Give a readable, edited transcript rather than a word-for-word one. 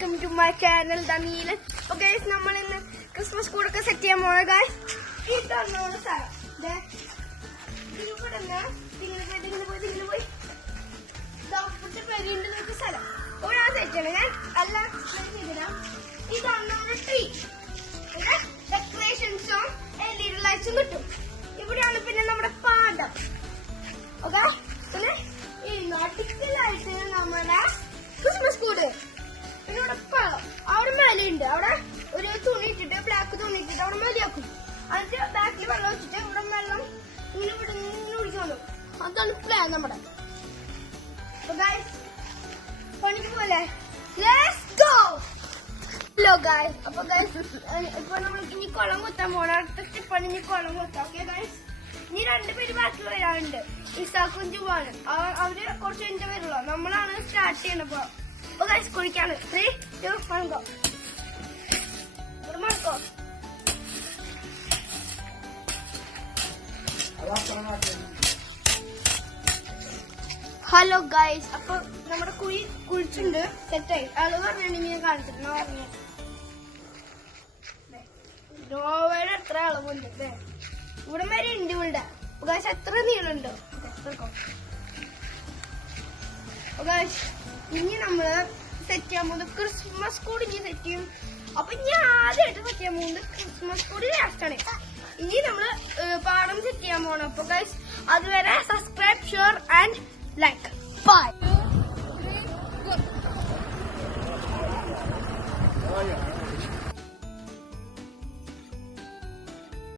welcome to my channel Daniel. Okay, നമ്മൾ ഇന്ന് Christmas കൂടൊക്കെ സെറ്റ് ചെയ്യാൻ പോണ ഗൈസ്. ഇതാണ് സ്ഥലം. ദേ ഇതിലൂടെ തിങ്ങനെ പോയി ഡോക്ടറുടെ പേരുണ്ട് നോക്ക് സ്ഥലം. ഇവിടെ സെറ്റ് ചെയ്യണം. ഞാൻ എല്ലാം എക്സ്പ്ലെയിൻ ചെയ്തുതരാം. ഇതാണ് നമ്മുടെ ട്രീ. ഇവിടെ ഡെക്കറേഷൻസും LED ലൈറ്റ്സും കിട്ടും. ഇവിടെയാണ് പിന്നെ നമ്മുടെ പാടം. ഓക്കെ, പിന്നെ ഈ നടുക്കിലായിട്ട് നമ്മുടെ ക്രിസ്മസ് കൂട്. പിന്നെ ഇവിടെ പാളം അവിടെ മേലെയുണ്ട്. അവിടെ ഒരു തുണി ഇട്ടിട്ട് ബ്ലാക്ക് തുണി ഇട്ടിട്ട് അവിടെ മേലെയാക്കും. എന്നിട്ട് ബാക്കിൽ വെള്ളം വെച്ചിട്ട് ഇവിടെ വെള്ളം ഇങ്ങനെ ഇവിടെ ഒഴിച്ചോളൂ. അതാണ് പ്ലാൻ നമ്മുടെ. പണിക്ക് പോലെ ഹലോ ഗൈസ്. അപ്പൊ ഗൈസ് ഇപ്പൊ നമ്മൾക്ക് ഇനി കുളം കൊത്താൻ പോകണം. അടുത്ത സ്റ്റെപ്പാണ് ഇനി കുളം കൊത്താം. ഓക്കെ ഗൈസ്, ഇനി 2 പേര് ബാക്കി വരാനുണ്ട്. ഇസാക്കും ജുവാനും. അവര് കുറച്ച് കഴിഞ്ഞ വരുള്ളൂ. നമ്മളാണ് സ്റ്റാർട്ട് ചെയ്യണപ്പോ. അപ്പൊ ഗൈസ് കുളിക്കാണ്. 3, 2, 1 go. മണക്കോ ഹലോ ഗൈസ്. അപ്പൊ നമ്മുടെ കുഴി കുഴിച്ചുണ്ട്, സെറ്റായി. ആള് പറഞ്ഞിട്ടുണ്ടെങ്കിൽ ഞാൻ കാണിച്ചിട്ടുണ്ട്. പറഞ്ഞു നോവയുടെ എത്ര അളവുണ്ട്. ഇവിടെ വരെ ഉണ്ട്. ഇവിടെ ഗൈസ് എത്ര നീളുണ്ട്. ഇനി നമ്മള് സെറ്റ് ചെയ്യാൻ പോകുന്നത് ക്രിസ്മസ് കൂടി ഇനി സെറ്റ് ചെയ്യും. അപ്പൊ ഞാൻ ആദ്യമായിട്ട് സെറ്റ് ചെയ്യാൻ പോകുന്നത് ക്രിസ്മസ് കൂടി ലാസ്റ്റാണ്. ഇനി നമ്മള് പാടം സെറ്റ് ചെയ്യാൻ പോകണം. അപ്പൊ ഗൈസ് അതുവരെ സബ്സ്ക്രൈബ്, ഷെയർ ആൻഡ് ലൈക്ക്.